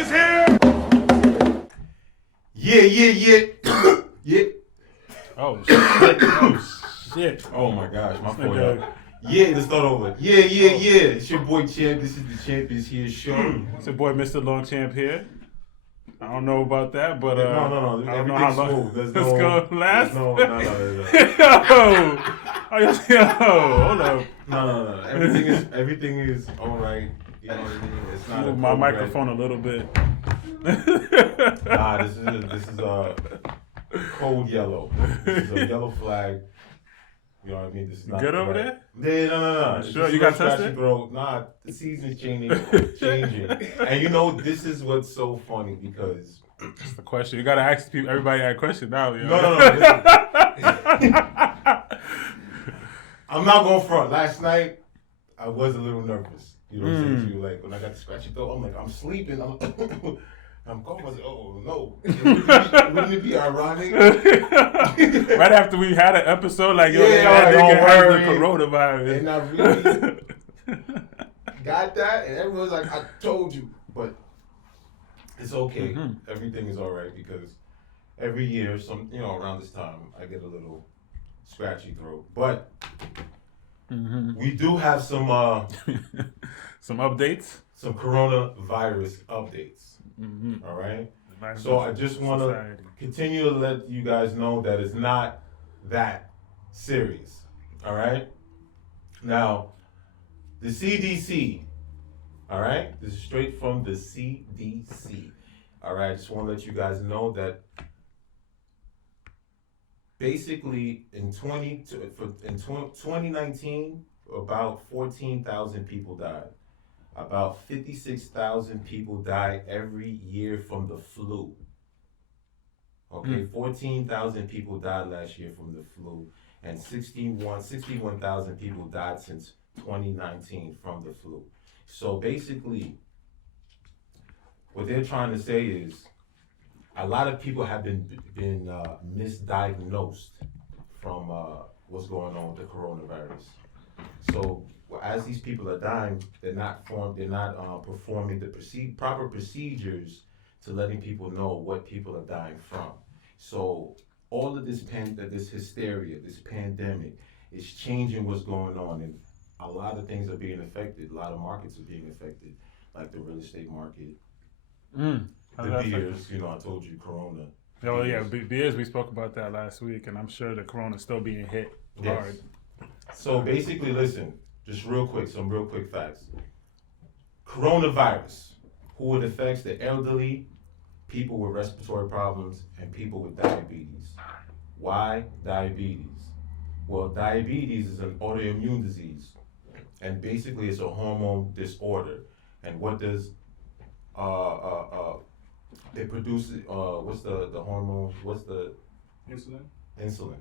is here. Yeah. Yeah. Oh shit! Oh shit! Oh my gosh, my fault. Okay. Y'all. Yeah, let's start over. Yeah. It's your boy Champ. This is the Champions Here show. It's your boy Mr. Longchamp here. I don't know about that, but No. I don't know Everything's how long smooth. There's it's no. gonna last. No. Yo, hold up. No. Everything is all right. You know what I mean? It's not Move a my cold microphone a little bit. Nah, this is a cold yellow. This is a yellow flag. You know what I mean? This is not Good over right. there? Yeah, no. Sure, This you is got no scratchy tested? throat. Nah, the season's changing. And you know, this is what's so funny because That's the question. You gotta ask people, everybody that question now. Yo. no. I'm not going front. Last night, I was a little nervous. You know what I'm saying to you? Like, when I got the scratchy throat, I'm like, I'm sleeping. I'm cold. I was like, oh, no. Wouldn't it be ironic? Right after we had an episode, like, yo, Yeah, that don't nigga has worry. the coronavirus. And I really got that, and everyone's like, I told you. But it's okay. Everything is all right because every year, around this time, I get a little scratchy throat. But we do have some Some updates. some coronavirus updates. All right. So I just want to Society. continue to let you guys know that it's not that serious. All right. Now, the CDC. All right. This is straight from the CDC. All right. I just want to let you guys know that basically in 2019, about 14,000 people died. About 56,000 people die every year from the flu. Okay, 14,000 people died last year from the flu, and 61,000 people died since 2019 from the flu. So basically, what they're trying to say is a lot of people have been misdiagnosed from what's going on with the coronavirus. So as these people are dying, they're not performing the proper procedures to letting people know what people are dying from. So all of this hysteria, this pandemic, is changing what's going on, and a lot of things are being affected. A lot of markets are being affected, like the real estate market, How's the that beers. I told you, Corona. Oh yeah, beers. We spoke about that last week, and I'm sure the corona's still being hit hard. So basically, listen, just some real quick facts. Coronavirus, who it affects: the elderly, people with respiratory problems, and people with diabetes. Why diabetes? Well, diabetes is an autoimmune disease, and basically it's a hormone disorder. And what does it produces? What's the hormone? What's the Insulin. insulin?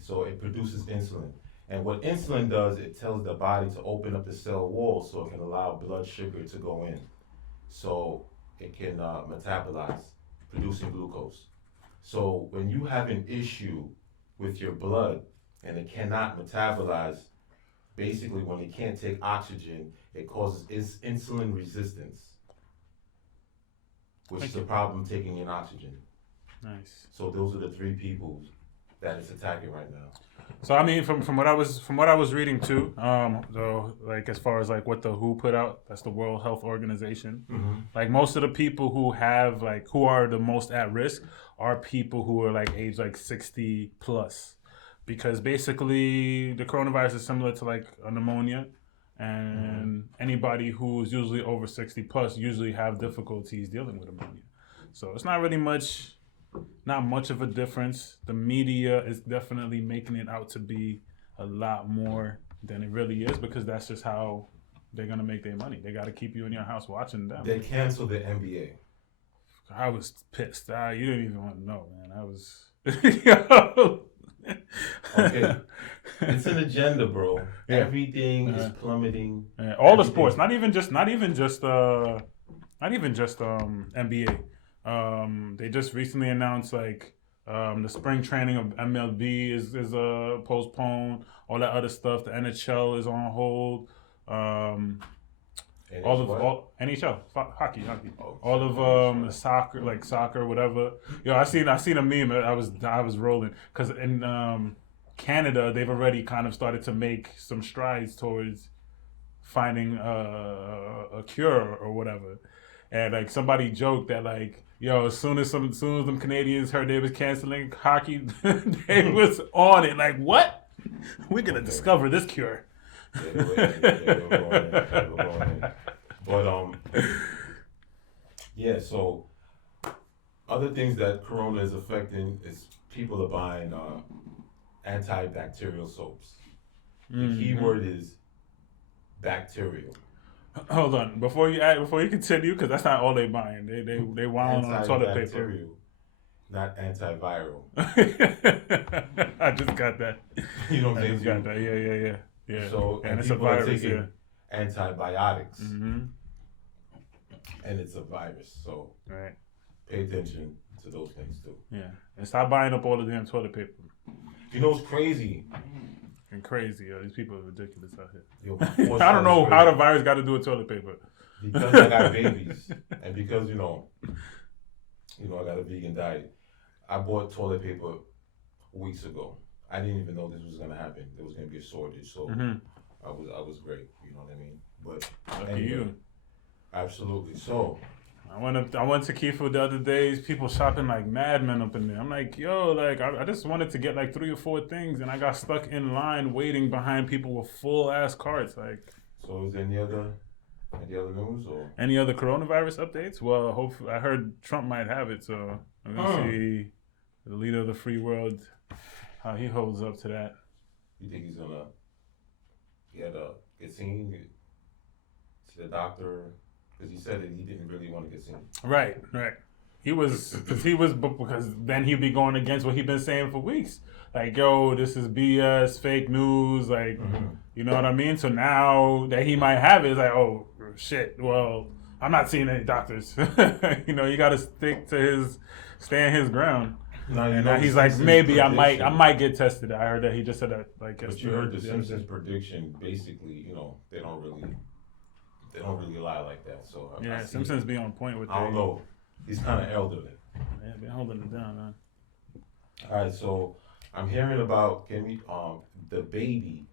So it produces insulin. And what insulin does, it tells the body to open up the cell wall so it can allow blood sugar to go in. So it can metabolize, producing glucose. So when you have an issue with your blood and it cannot metabolize, basically when it can't take oxygen, it causes insulin resistance, which is a problem taking in oxygen. Nice. So those are the three people that it's attacking right now. So I mean, from what I was reading too, so like as far as like what the WHO put out, that's the World Health Organization. Like most of the people who are the most at risk are people who are like age like 60 plus, because basically the coronavirus is similar to like a pneumonia, and anybody who's usually over 60 plus usually have difficulties dealing with pneumonia. So it's not really not much of a difference. The media is definitely making it out to be a lot more than it really is, because that's just how they're gonna make their money. They gotta keep you in your house watching them. They canceled the NBA. I was pissed. You didn't even want to know, man. I was. Yo. Okay, it's an agenda, bro. Yeah. Everything is plummeting. Yeah, all the sports, not even just NBA. They just recently announced like the spring training of MLB is postponed. All that other stuff. The NHL is on hold. all NHL, hockey, Oh, all of soccer, like soccer, whatever. Yo, I seen a meme. I was rolling because in Canada they've already kind of started to make some strides towards finding a cure or whatever. And like somebody joked that like, yo, as soon as them Canadians heard they was canceling hockey, they was on it. Like, what? We're gonna discover this cure. They were going in. But yeah. So other things that Corona is affecting is people are buying antibacterial soaps. The key word is bacterial. Hold on, before you continue, because that's not all they buying. They wound on toilet paper. Not antiviral. I just got that. You know what I I'm just saying? got that. Yeah. So and it's a people are virus. taking Yeah. antibiotics, Mm-hmm. and it's a virus. So Right. pay attention to those things too. Yeah. And stop buying up all the damn toilet paper. You know what's crazy? And crazy, yo. These people are ridiculous out here. Yo, I don't know how the virus got to do with toilet paper. Because I got babies, and because you know, I got a vegan diet. I bought toilet paper weeks ago. I didn't even know this was gonna happen. There was gonna be a shortage, so I was great. You know what I mean? But Lucky you. Absolutely. So I went to Key Food the other days. People shopping like madmen up in there. I'm like, yo, like I just wanted to get like 3 or 4 things, and I got stuck in line waiting behind people with full ass carts. Like, so is there any other news or any other coronavirus updates? Well, hopefully, I heard Trump might have it, so I'm gonna see the leader of the free world how he holds up to that. you think he's gonna get seen, see the doctor? Because he said that he didn't really want to get seen. Right. Because then he'd be going against what he'd been saying for weeks. Like, yo, this is BS, fake news, like, you know what I mean? So now that he might have it, it's like, oh, shit, well, I'm not seeing any doctors. You know, you got to stand his ground. Now he's like, maybe I might get tested. I heard that he just said that, like, but you heard the Simpsons prediction. Basically, you know, they don't really lie like that. So yeah, Simpsons be on point with that. I don't know. He's kind of elderly. Yeah, been holding it down, man. All right, so I'm hearing about the baby.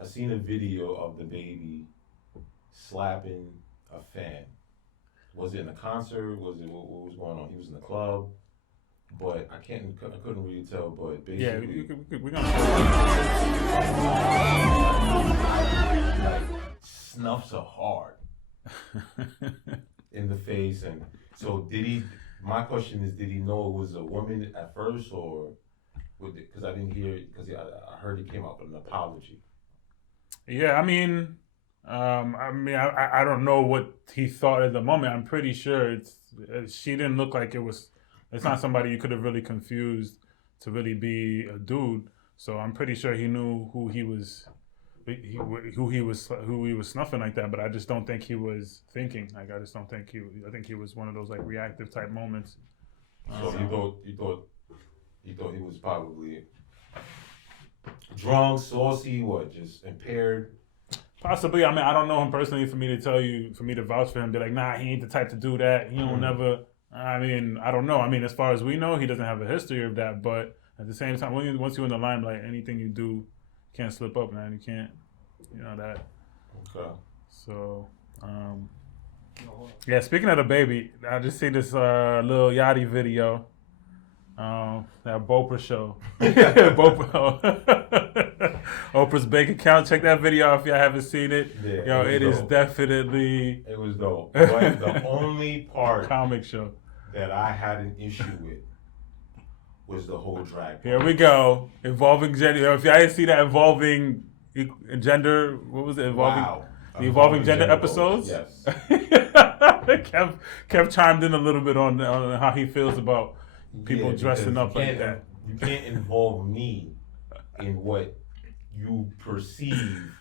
I seen a video of the baby slapping a fan. Was it in a concert? What was going on? He was in the club, but I couldn't really tell. But basically, we're gonna like snuffs her hard in the face, and so did he? My question is, did he know it was a woman at first, or because I didn't hear it? Because I heard he came up with an apology. Yeah, I mean, I don't know what he thought at the moment. I'm pretty sure she didn't look like it's not somebody you could have really confused to really be a dude. So I'm pretty sure he knew who he was snuffing like that. But I just don't think he was thinking. Like, I just don't think I think he was one of those like reactive type moments. So you thought he was probably drunk, saucy, just impaired? Possibly. I mean, I don't know him personally for me to vouch for him. Be like, nah, he ain't the type to do that. He don't never. I mean, I don't know. I mean, as far as we know, he doesn't have a history of that. But at the same time, once you're in the limelight, anything you do, you can't slip up, man. You can't, that. Okay. So, yeah. Speaking of the baby, I just see this little Yachty video. That Oprah show. Oprah's bank account. Check that video out if y'all haven't seen it. Yeah, it is definitely. It was dope. But the only part comic show that I had an issue with was the whole drag. Here we go. Evolving gender. If y'all didn't see that evolving gender, what was it? The evolving gender episodes. Yes. Kev chimed in a little bit on how he feels about people dressing up like that. You can't involve me in what you perceive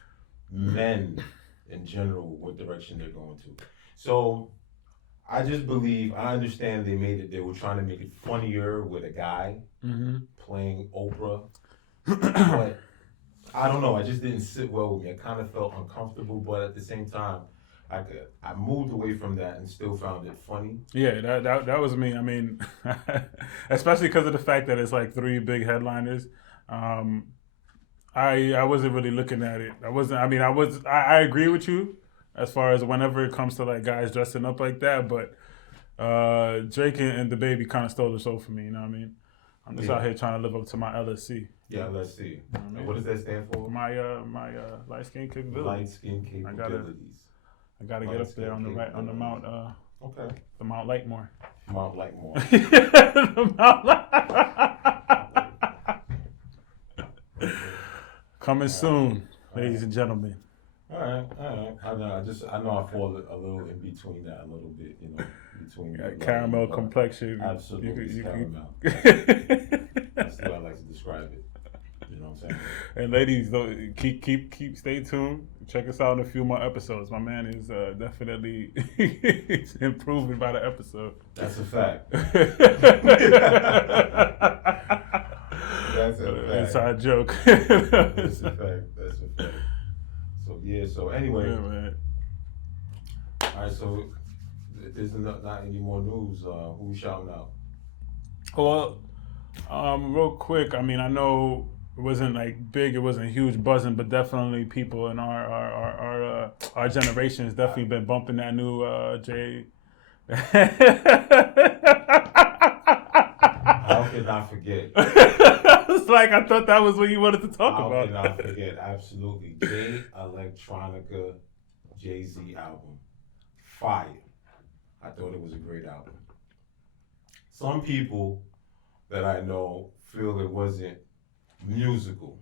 men in general, what direction they're going to. So I understand they were trying to make it funnier with a guy playing Oprah. But I don't know, I just didn't sit well with me. I kind of felt uncomfortable, but at the same time, I moved away from that and still found it funny. Yeah, that was me. I mean, especially because of the fact that it's like three big headliners. Um, I wasn't really looking at it. I wasn't. I mean, I agree with you as far as whenever it comes to like guys dressing up like that, but Drake and the baby kind of stole the show for me. You know what I mean? I'm just out here trying to live up to my LSC. Yeah, let's see. You know what I mean? What does that stand for? My light skin capabilities. Light skin capabilities. I gotta get up there on the Mount. Okay. The Mount Lightmore. Mount Lightmore. The Mount. Coming soon, ladies and gentlemen. All right. I know I fall a little in between that a little bit, between caramel complexion. Absolutely, caramel. That's the way I like to describe it. You know what I'm saying? And ladies, keep stay tuned. Check us out in a few more episodes. My man is definitely improving by the episode. That's a fact. That's a fact. Inside joke. That's a fact. So anyway. Yeah, man. All right, so there's not any more news. Who's shouting out? Well, real quick, I mean, I know it wasn't like big, it wasn't huge buzzing, but definitely people in our generation has definitely been bumping that new Jay. How can I forget? It's like I thought that was what you wanted to talk about. How can I forget? Absolutely. Jay Electronica Jay-Z album. Fire. I thought it was a great album. Some people that I know feel it wasn't musical.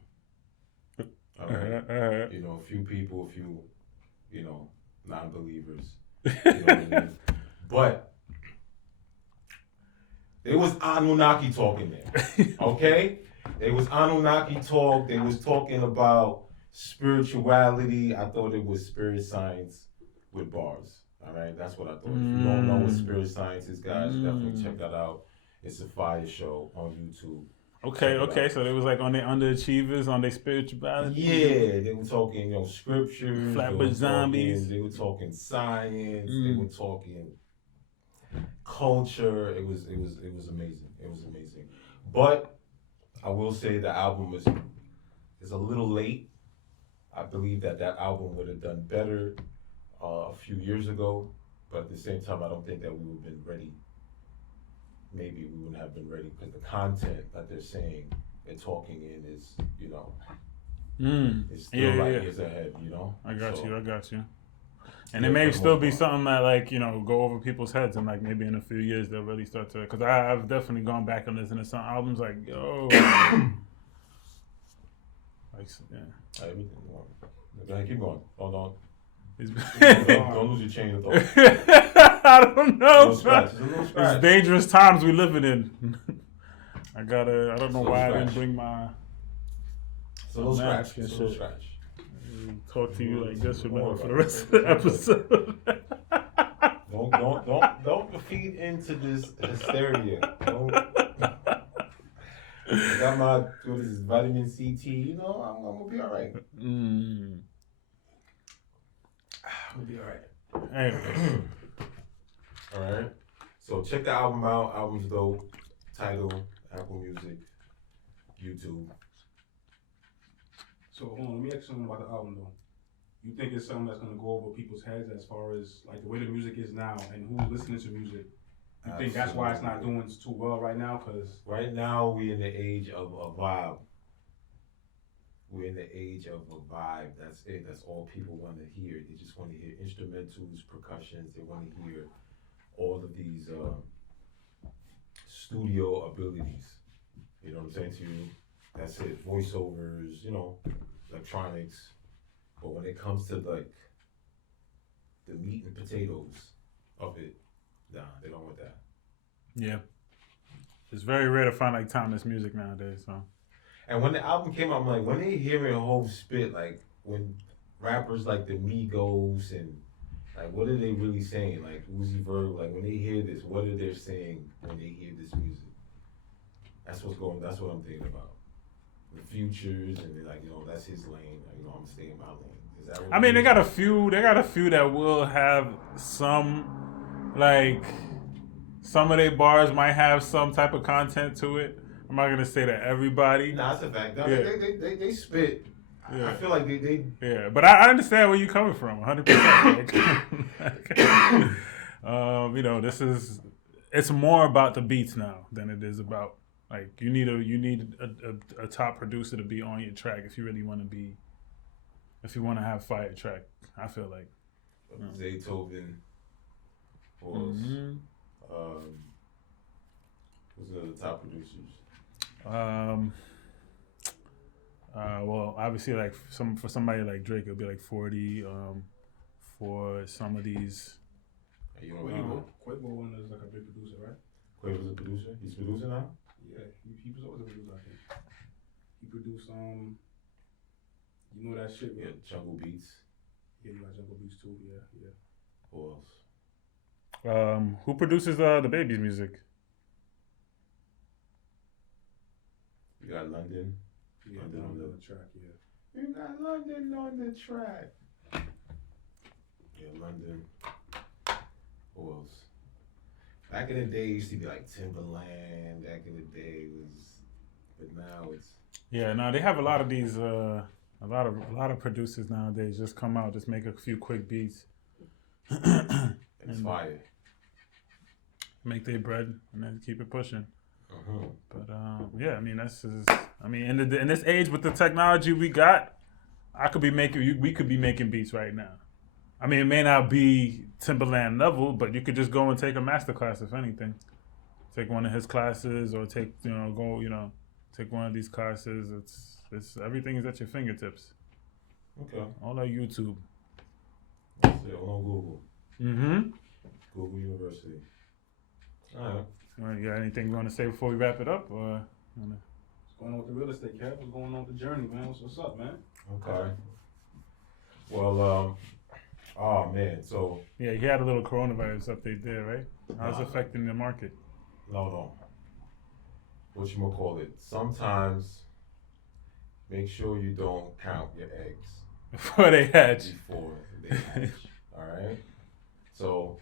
All right. A few people, non-believers. You know what I mean? But there was Anunnaki talk in there. Okay? There was Anunnaki talk. They was talking about spirituality. I thought it was spirit science with bars. All right? That's what I thought. If you don't know what spirit science is, guys, definitely check that out. It's a fire show on YouTube. Okay. So they was like on their underachievers, on their spirituality. Yeah, they were talking, scriptures. Flatbush zombies. They were talking science. They were talking culture. It was amazing. It was amazing. But I will say the album is a little late. I believe that album would have done better a few years ago. But at the same time, I don't think that we would have been ready. Maybe we wouldn't have been ready because the content that they're saying and talking in is, it's still years ahead, I got you. And it may still be something that go over people's heads and maybe in a few years they'll really start to, because I've definitely gone back and listened to some albums yo. Everything. Go ahead, keep going. Hold on. Don't lose your chain of thought. I don't know. It's dangerous times we living in. I don't know why I didn't bring my. It's a little scratch. Talk to you like this for the rest of the episode. Don't feed into this hysteria. I got my vitamin C tea. I'm gonna be all right. I'm gonna be all right. Anyways. All right. So check the album out. Album's dope. Tidal, Apple Music, YouTube. So hold on, let me ask you something about the album though. You think it's something that's gonna go over people's heads as far as the way the music is now and who's listening to music? You think that's why it's not doing too well right now? Because right now we're in the age of a vibe. We're in the age of a vibe. That's it. That's all people want to hear. They just want to hear instrumentals, percussions. They want to hear all of these studio abilities. You know what I'm saying to you? That's it. Voiceovers, electronics. But when it comes to the meat and potatoes of it, nah, they don't want that. Yeah. It's very rare to find timeless music nowadays, so. And when the album came out, I'm like, when they hearing Hov spit, when rappers like the Migos and what are they really saying? Uzi Vert, when they hear this, what are they saying when they hear this music? That's what I'm thinking about. The Futures, and they're that's his lane. I'm staying in my lane. Is that what I mean, it they is? got a few. They got a few that will have some, like, some of their bars might have some type of content to it. I'm not gonna say that everybody. Nah, that's a fact. No, Yeah. they spit. Yeah. I feel like they Yeah, but I understand where you're coming from, 100%. You know, it's more about the beats now than it is about like you need a top producer to be on your track if you really want to have fire track. I feel like Zaytoven was who's one of the top producers. Well, obviously, like for somebody like Drake, it'll be like 40. For some of these, Hey, you know Quavo one is like a big producer, right? Quavo's a producer. He's producing now. Yeah, he was always a producer, I think. He produced you know that shit, Yeah, Jungle Beats. Yeah, you got Jungle Beats too. Yeah. Who else? who produces the baby's music? You got London. Yeah, London on on the track. Yeah. You got London on the track. Yeah, London. Who else? Back in the day, it used to be like Timberland. Back in the day, but now it's. Yeah, no, they have a lot of these. A lot of producers nowadays just come out, just make a few quick beats, It's fire. make their bread, and then keep it pushing. Uh-huh. But yeah, I mean in this age with the technology we got, we could be making beats right now. I mean, it may not be Timberland level, but you could just go and take a master class if anything. Take one of his classes, or take one of these classes. It's everything is at your fingertips. Okay. All on YouTube. That's it. All on Google. Mm-hmm. Google University. All right. Well, you got anything you want to say before we wrap it up, or? What's going on with the real estate, Kev? What's going on with the journey, man? What's up, man? Okay. Well, oh man, so Yeah, he had a little coronavirus update there, right? How's it affecting the market? no. Whatchamacallit? Sometimes make sure you don't count your eggs Before they hatch. before they hatch. Alright? So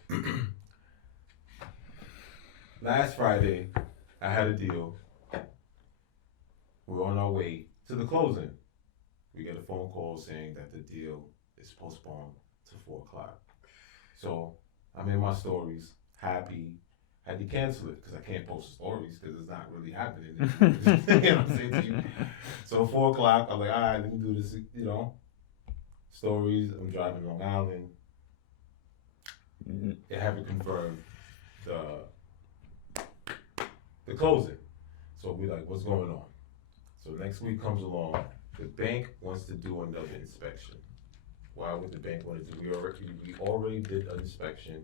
last Friday I had a deal. We're on our way to the closing. We get a phone call saying that the deal is postponed to 4:00. So I'm in my stories, happy. Had to cancel it because I can't post stories because it's not really happening. You know what I'm saying to you? So 4:00, I'm like, all right, let me do this. Stories. I'm driving Long Island. They haven't confirmed the closing. So we like, what's going on? So next week comes along. The bank wants to do another inspection. Why would the bank want to do? We already did an inspection.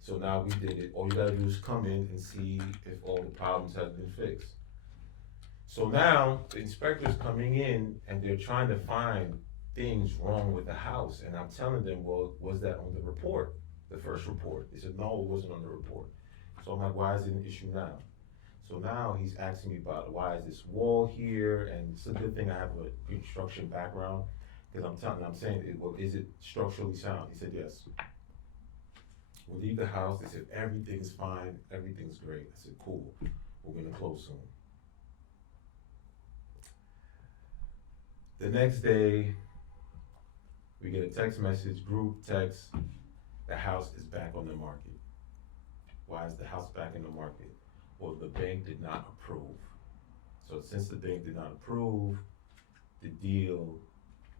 So now we did it. All you gotta do is come in and see if all the problems have been fixed. So now the inspector's coming in and they're trying to find things wrong with the house. And I'm telling them, well, was that on the report? The first report. They said, no, it wasn't on the report. So I'm like, why is it an issue now? So now he's asking me about why is this wall here? And it's a good thing I have a construction background because I'm saying, well, is it structurally sound? He said, yes. We'll leave the house. They said, everything's fine. Everything's great. I said, cool. We're going to close soon. The next day, we get a text message, group text, the house is back on the market. Why is the house back in the market? Well, the bank did not approve. So since the bank did not approve, the deal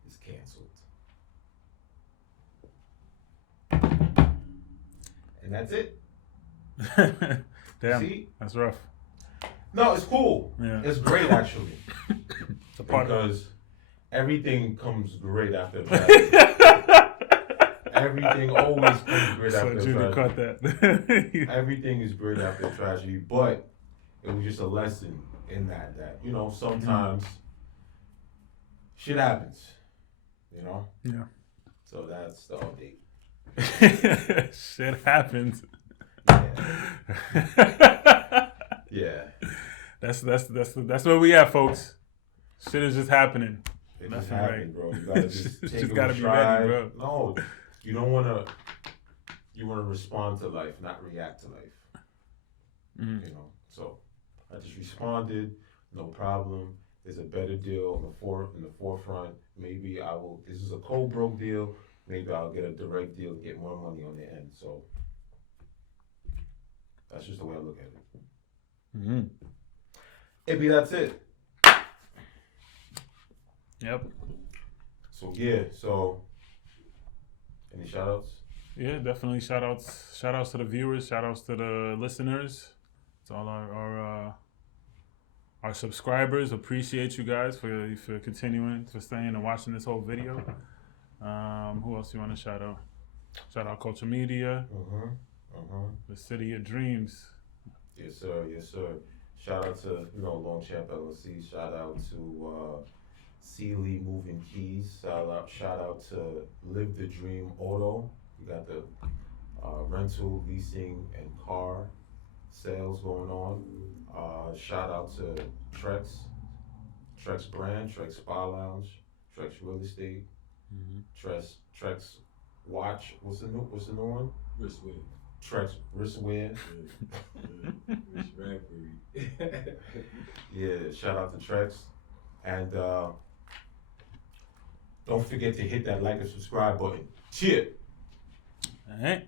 is canceled. And that's it. Damn, See? that's rough. No, it's cool. Yeah. It's great actually. It's a part of because everything comes great after that. Everything always comes great So after Junior caught tragedy. that. Everything is great after tragedy, but it was just a lesson in that sometimes shit happens, Yeah. So that's the update. Shit happens. Yeah. That's where we at, folks. Shit is just happening. It just Nothing happened, bro. You gotta just Just take it gotta with be stride. ready, bro. No, you don't wanna. You wanna respond to life, not react to life. Mm. You know. So I just responded. No problem. There's a better deal in the forefront. Maybe I will. This is a cold broke deal. Maybe I'll get a direct deal, get more money on the end. So that's just the way I look at it. Mm-hmm. Maybe that's it. Yep. So yeah. So any shout outs? Yeah, definitely. Shout outs to the viewers. Shout outs to the listeners. To all our subscribers. Appreciate you guys for continuing, for staying and watching this whole video. Who else you want to shout out? Shout out Culture Media, the City of Dreams. Yes, sir. Yes, sir. Shout out to Longchamp LLC. Shout out to Sealy Moving Keys. Shout out to Live the Dream Auto. We got the rental, leasing, and car sales going on. Shout out to Trex Brand, Trex Spa Lounge, Trex Real Estate, Trex Watch. What's the new one? Wristwear. Trex Wristwear. Rich Bradbury. Yeah, shout out to Trex. And don't forget to hit that like and subscribe button. Cheer! All right.